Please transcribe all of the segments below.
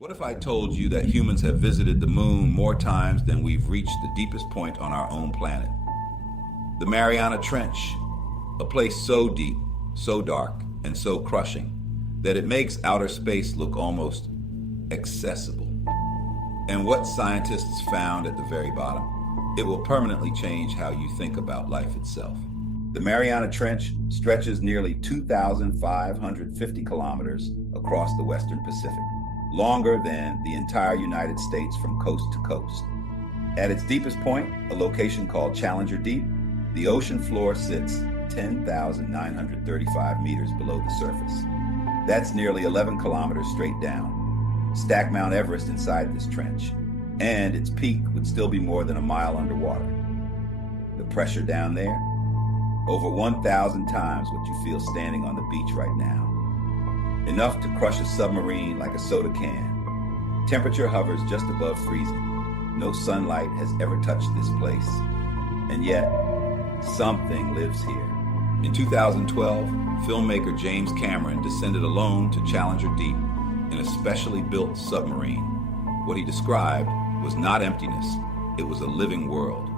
What if I told you that humans have visited the moon more times than we've reached the deepest point on our own planet? The Mariana Trench, a place so deep, so dark, and so crushing that it makes outer space look almost accessible. And what scientists found at the very bottom, it will permanently change how you think about life itself. The Mariana Trench stretches nearly 2,550 kilometers across the Western Pacific, longer than the entire United States from coast to coast. At its deepest point, a location called Challenger Deep, the ocean floor sits 10,935 meters below the surface. That's nearly 11 kilometers straight down. Stack Mount Everest inside this trench, and its peak would still be more than a mile underwater. The pressure down there, over 1,000 times what you feel standing on the beach right now. Enough to crush a submarine like a soda can. Temperature hovers just above freezing. No sunlight has ever touched this place. And yet, something lives here. In 2012, filmmaker James Cameron descended alone to Challenger Deep in a specially built submarine. What he described was not emptiness, it was a living world.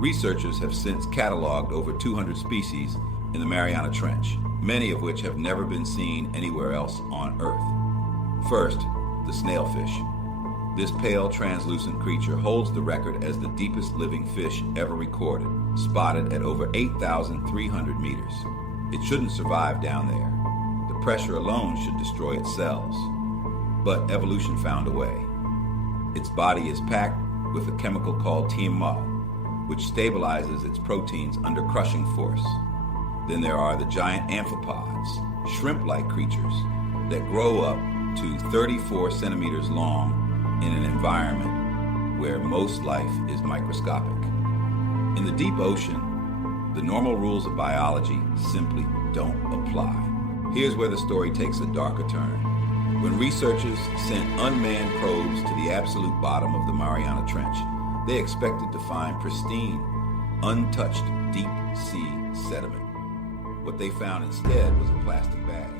Researchers have since cataloged over 200 species in the Mariana Trench, many of which have never been seen anywhere else on Earth. First, the snailfish. This pale, translucent creature holds the record as the deepest living fish ever recorded, spotted at over 8,300 meters. It shouldn't survive down there. The pressure alone should destroy its cells. But evolution found a way. Its body is packed with a chemical called TMO, which stabilizes its proteins under crushing force. Then there are the giant amphipods, shrimp-like creatures that grow up to 34 centimeters long in an environment where most life is microscopic. In the deep ocean, the normal rules of biology simply don't apply. Here's where the story takes a darker turn. When researchers sent unmanned probes to the absolute bottom of the Mariana Trench, they expected to find pristine, untouched deep sea sediment. What they found instead was a plastic bag.